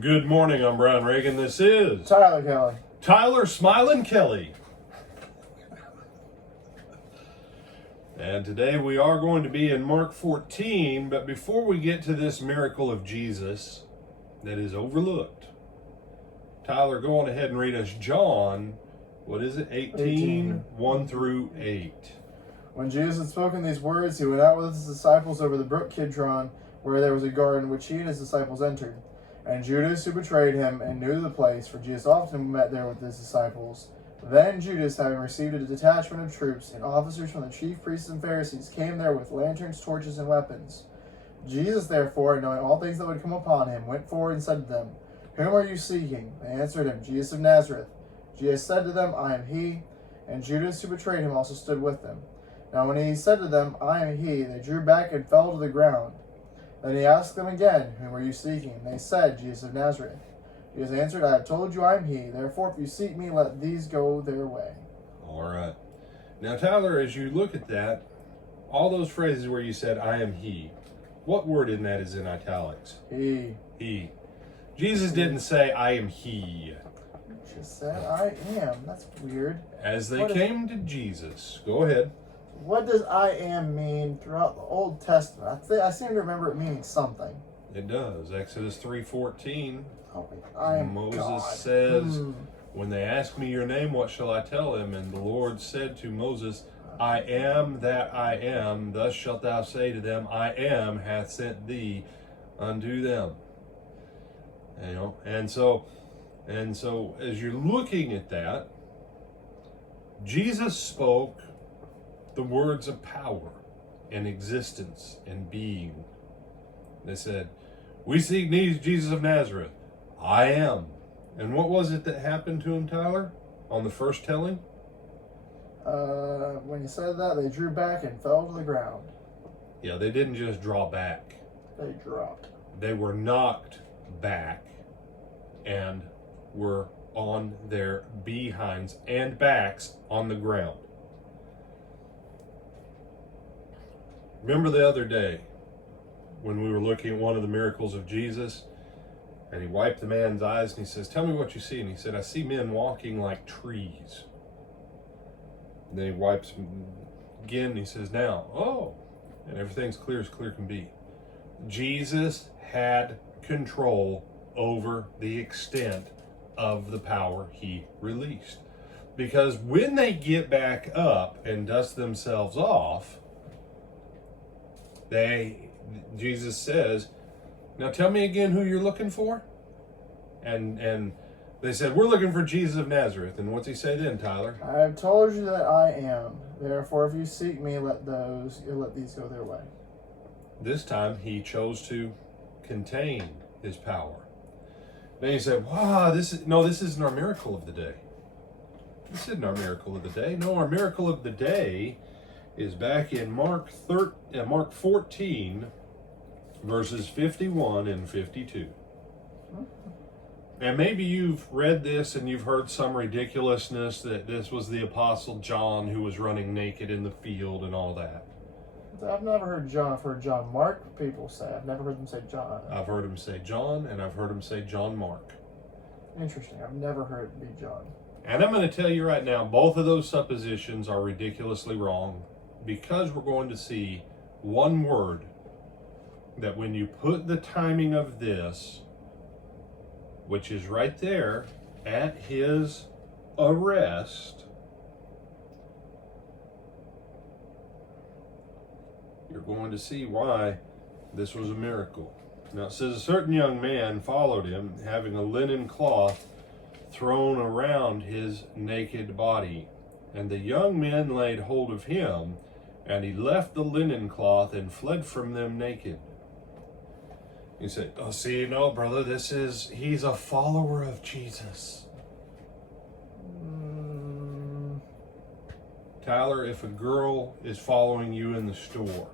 Good morning, I'm Brian Reagan. This is Tyler Kelly. Tyler Smiling Kelly. And today we are going to be in Mark 14, but before we get to this miracle of Jesus that is overlooked, Tyler, go on ahead and read us John, what is it, 18. 1 through 8. When Jesus had spoken these words, he went out with his disciples over the brook Kidron, where there was a garden which he and his disciples entered. And Judas, who betrayed him, and knew the place, for Jesus often met there with his disciples. Then Judas, having received a detachment of troops and officers from the chief priests and Pharisees, came there with lanterns, torches, and weapons. Jesus, therefore, knowing all things that would come upon him, went forward and said to them, "Whom are you seeking?" They answered him, "Jesus of Nazareth." Jesus said to them, "I am he." And Judas, who betrayed him, also stood with them. Now when he said to them, "I am he," they drew back and fell to the ground. Then he asked them again, "Whom are you seeking?" And they said, "Jesus of Nazareth." Jesus answered, "I have told you I am he. Therefore, if you seek me, let these go their way." All right. Now, Tyler, as you look at that, all those phrases where you said, "I am he," what word in that is in italics? He. He. Jesus didn't say, "I am he." Just said, "I am." That's weird. As they came to Jesus. Go ahead. What does "I am" mean throughout the Old Testament? I seem to remember it meaning something. It does. Exodus 3:14. I am Moses God. says, "When they ask me your name, what shall I tell them?" And the Lord said to Moses, "I am that I am. Thus shalt thou say to them, I am hath sent thee unto them." You know, and so as you're looking at that, Jesus spoke the words of power and existence and being. They said, "We seek Jesus of Nazareth. I am." And what was it that happened to him, Tyler, on the first telling? When he said that, they drew back and fell to the ground. Yeah, they didn't just draw back. They dropped. They were knocked back and were on their behinds and backs on the ground. Remember the other day when we were looking at one of the miracles of Jesus, and he wiped the man's eyes and he says, "Tell me what you see." And he said, "I see men walking like trees." And then he wipes him again and he says, "Now, oh," and everything's clear as clear can be. Jesus had control over the extent of the power he released. Because when they get back up and dust themselves off, Jesus says, "Now tell me again who you're looking for." And they said, "We're looking for Jesus of Nazareth." And what's he say then, Tyler? "I have told you that I am. Therefore, if you seek me, let these go their way." This time he chose to contain his power. Then he said, "Wow, this isn't our miracle of the day. This isn't our miracle of the day. No, our miracle of the day is back in Mark 14, verses 51 and 52. And maybe you've read this and you've heard some ridiculousness that this was the Apostle John who was running naked in the field and all that. I've never heard John. I've heard John Mark people say. I've never heard them say John. I've heard him say John, and I've heard him say John Mark. Interesting. I've never heard it be John. And I'm going to tell you right now, both of those suppositions are ridiculously wrong, because we're going to see one word that when you put the timing of this, which is right there at his arrest, you're going to see why this was a miracle. Now it says, "A certain young man followed him, having a linen cloth thrown around his naked body. And the young men laid hold of him, and he left the linen cloth and fled from them naked." You say, "Oh, see, no, brother, he's a follower of Jesus." Tyler, if a girl is following you in the store,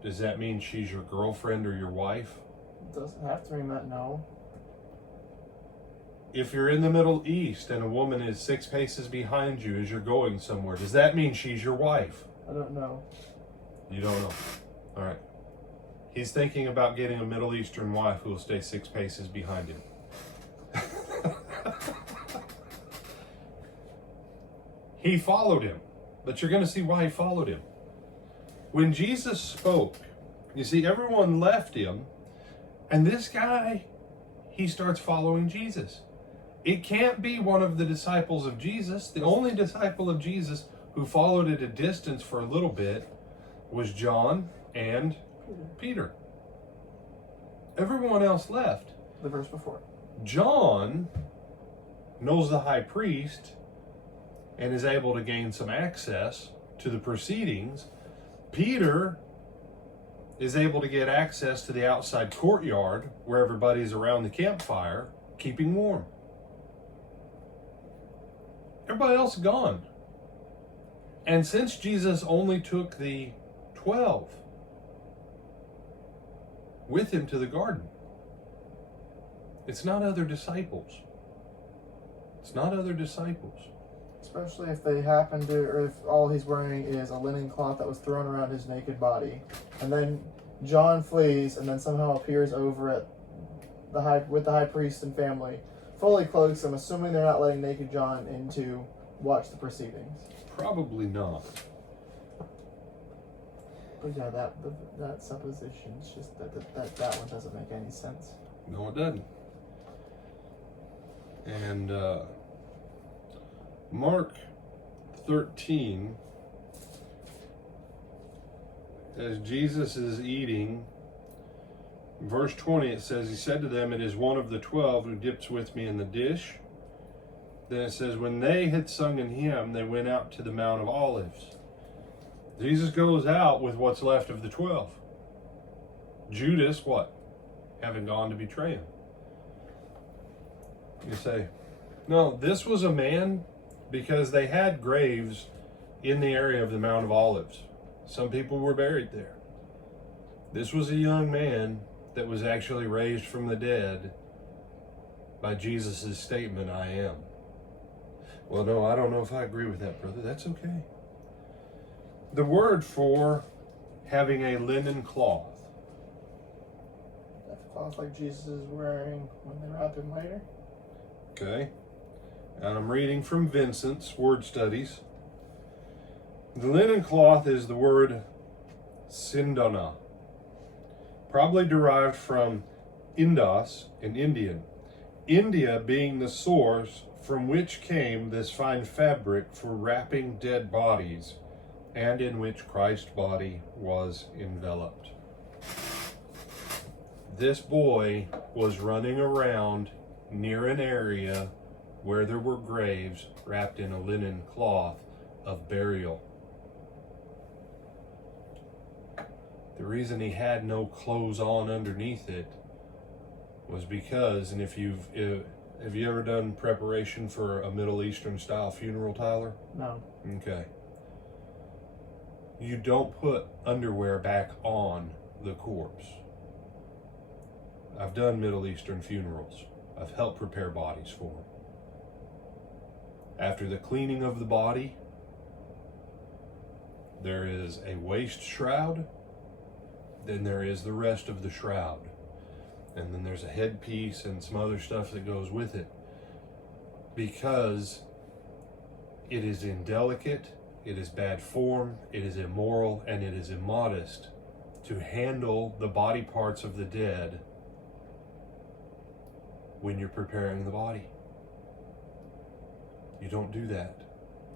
does that mean she's your girlfriend or your wife? It doesn't have to mean that, no. If you're in the Middle East and a woman is 6 paces behind you as you're going somewhere, does that mean she's your wife? I don't know. You don't know. All right. He's thinking about getting a Middle Eastern wife who will stay 6 paces behind him. He followed him, but you're going to see why he followed him. When Jesus spoke, you see, everyone left him, and this guy, he starts following Jesus. It can't be one of the disciples of Jesus. The only disciple of Jesus who followed at a distance for a little bit was John and Peter. Everyone else left. The verse before. John knows the high priest and is able to gain some access to the proceedings. Peter is able to get access to the outside courtyard where everybody's around the campfire, keeping warm. Everybody else is gone. And since Jesus only took the 12 with him to the garden, it's not other disciples. It's not other disciples. Especially if they happen to, or if all he's wearing is a linen cloth that was thrown around his naked body. And then John flees and then somehow appears over at with the high priest and family, fully clothes him, assuming they're not letting naked John in to watch the proceedings. Probably not. But yeah, that supposition, it's just that one doesn't make any sense. No, it doesn't. And Mark 13, as Jesus is eating, verse 20, it says, he said to them, it is one of the 12 who dips with me in the dish. Then it says, when they had sung an hymn, they went out to the Mount of Olives. Jesus goes out with what's left of the 12. Judas, what? Having gone to betray him. You say, no, this was a man, because they had graves in the area of the Mount of Olives. Some people were buried there. This was a young man that was actually raised from the dead by Jesus' statement, I am. Well, no, I don't know if I agree with that, brother. That's okay. The word for having a linen cloth. That cloth like Jesus is wearing when they wrap him later. Okay. And I'm reading from Vincent's Word Studies. The linen cloth is the word sindona, probably derived from Indos in Indian. India being the source from which came this fine fabric for wrapping dead bodies, and in which Christ's body was enveloped. This boy was running around near an area where there were graves wrapped in a linen cloth of burial. The reason he had no clothes on underneath it was because, and have you ever done preparation for a Middle Eastern style funeral, Tyler? No. Okay. You don't put underwear back on the corpse. I've done Middle Eastern funerals. I've helped prepare bodies for them. After the cleaning of the body, there is a waist shroud, then there is the rest of the shroud, and then there's a headpiece and some other stuff that goes with it, because it is indelicate, it is bad form, it is immoral, and it is immodest to handle the body parts of the dead when you're preparing the body. You don't do that.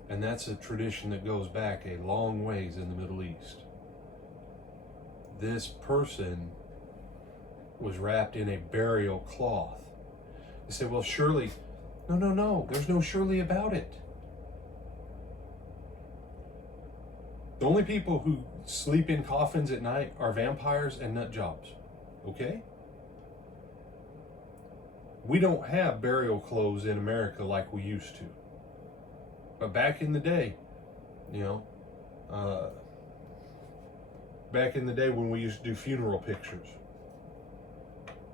And that's a tradition that goes back a long ways in the Middle East. This person was wrapped in a burial cloth. You say, well, surely, no, there's no surely about it. The only people who sleep in coffins at night are vampires and nut jobs, okay? We don't have burial clothes in America like we used to. But back in the day, back in the day when we used to do funeral pictures,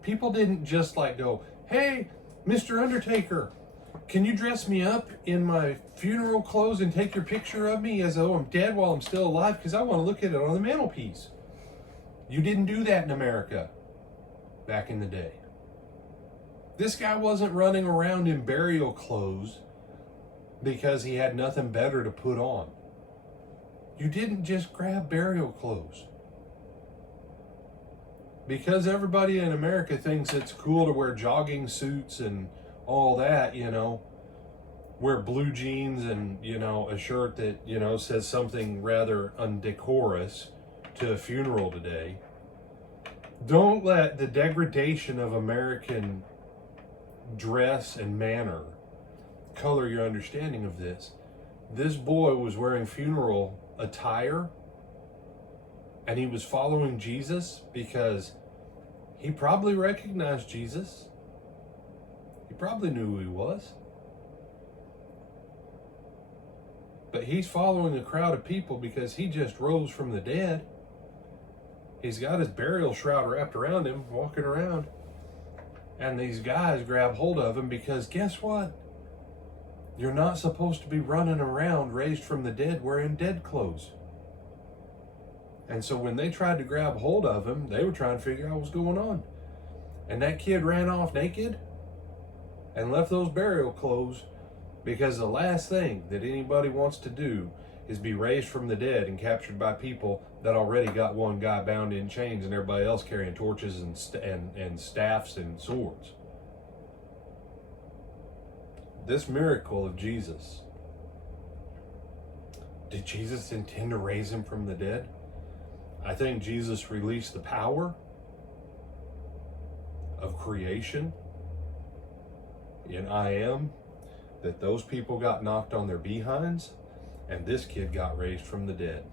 people didn't just like go, hey, Mr. Undertaker, can you dress me up in my funeral clothes and take your picture of me as though I'm dead while I'm still alive, because I want to look at it on the mantelpiece. You didn't do that in America back in the day. This guy wasn't running around in burial clothes because he had nothing better to put on. You didn't just grab burial clothes. Because everybody in America thinks it's cool to wear jogging suits and all that, wear blue jeans and, a shirt that, says something rather undecorous to a funeral today. Don't let the degradation of American dress and manner color your understanding of this. This boy was wearing funeral attire, and he was following Jesus because he probably recognized Jesus. He probably knew who he was. But he's following a crowd of people because he just rose from the dead. He's got his burial shroud wrapped around him, walking around. And these guys grab hold of him because guess what? You're not supposed to be running around raised from the dead wearing dead clothes. And so when they tried to grab hold of him, they were trying to figure out what's going on. And that kid ran off naked and left those burial clothes because the last thing that anybody wants to do is be raised from the dead and captured by people that already got one guy bound in chains and everybody else carrying torches and staffs and swords. This miracle of Jesus, did Jesus intend to raise him from the dead? I think Jesus released the power of creation in I Am, that those people got knocked on their behinds, and this kid got raised from the dead.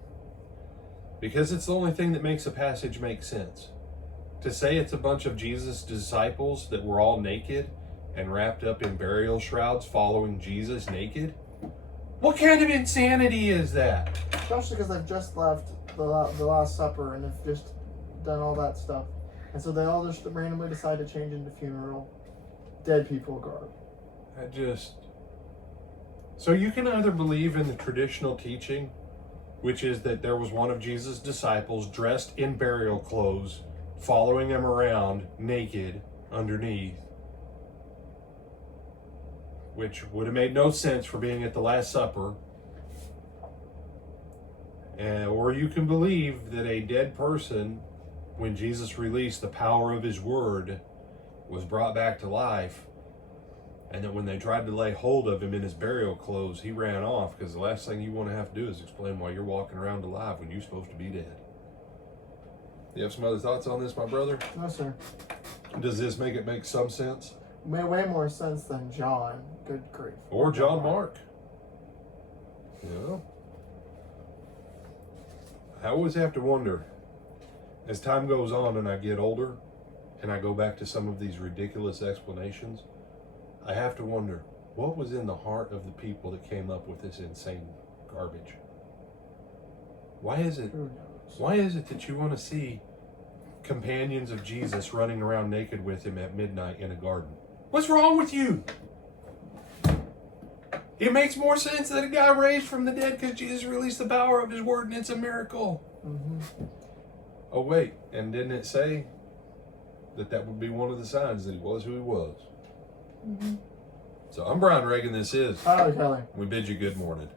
Because it's the only thing that makes a passage make sense. To say it's a bunch of Jesus' disciples that were all naked and wrapped up in burial shrouds following Jesus naked? What kind of insanity is that? Especially because they've just left the Last Supper and have just done all that stuff. And so they all just randomly decide to change into funeral dead people garb. So you can either believe in the traditional teaching, which is that there was one of Jesus' disciples dressed in burial clothes, following him around naked underneath, which would have made no sense for being at the Last Supper. Or you can believe that a dead person, when Jesus released the power of his word, was brought back to life, and that when they tried to lay hold of him in his burial clothes, he ran off, because the last thing you want to have to do is explain why you're walking around alive when you're supposed to be dead. You have some other thoughts on this, my brother? No, sir. Does this make some sense? Way more sense than John. Good grief. Or John Mark. Yeah. I always have to wonder, as time goes on and I get older, and I go back to some of these ridiculous explanations, I have to wonder, what was in the heart of the people that came up with this insane garbage? Why is it that you want to see companions of Jesus running around naked with him at midnight in a garden? What's wrong with you? It makes more sense that a guy raised from the dead because Jesus released the power of his word and it's a miracle. Mm-hmm. Oh wait, and didn't it say that would be one of the signs that he was who he was? Mm-hmm. So I'm Brian Reagan, this is Tyler Kelly. We bid you good morning.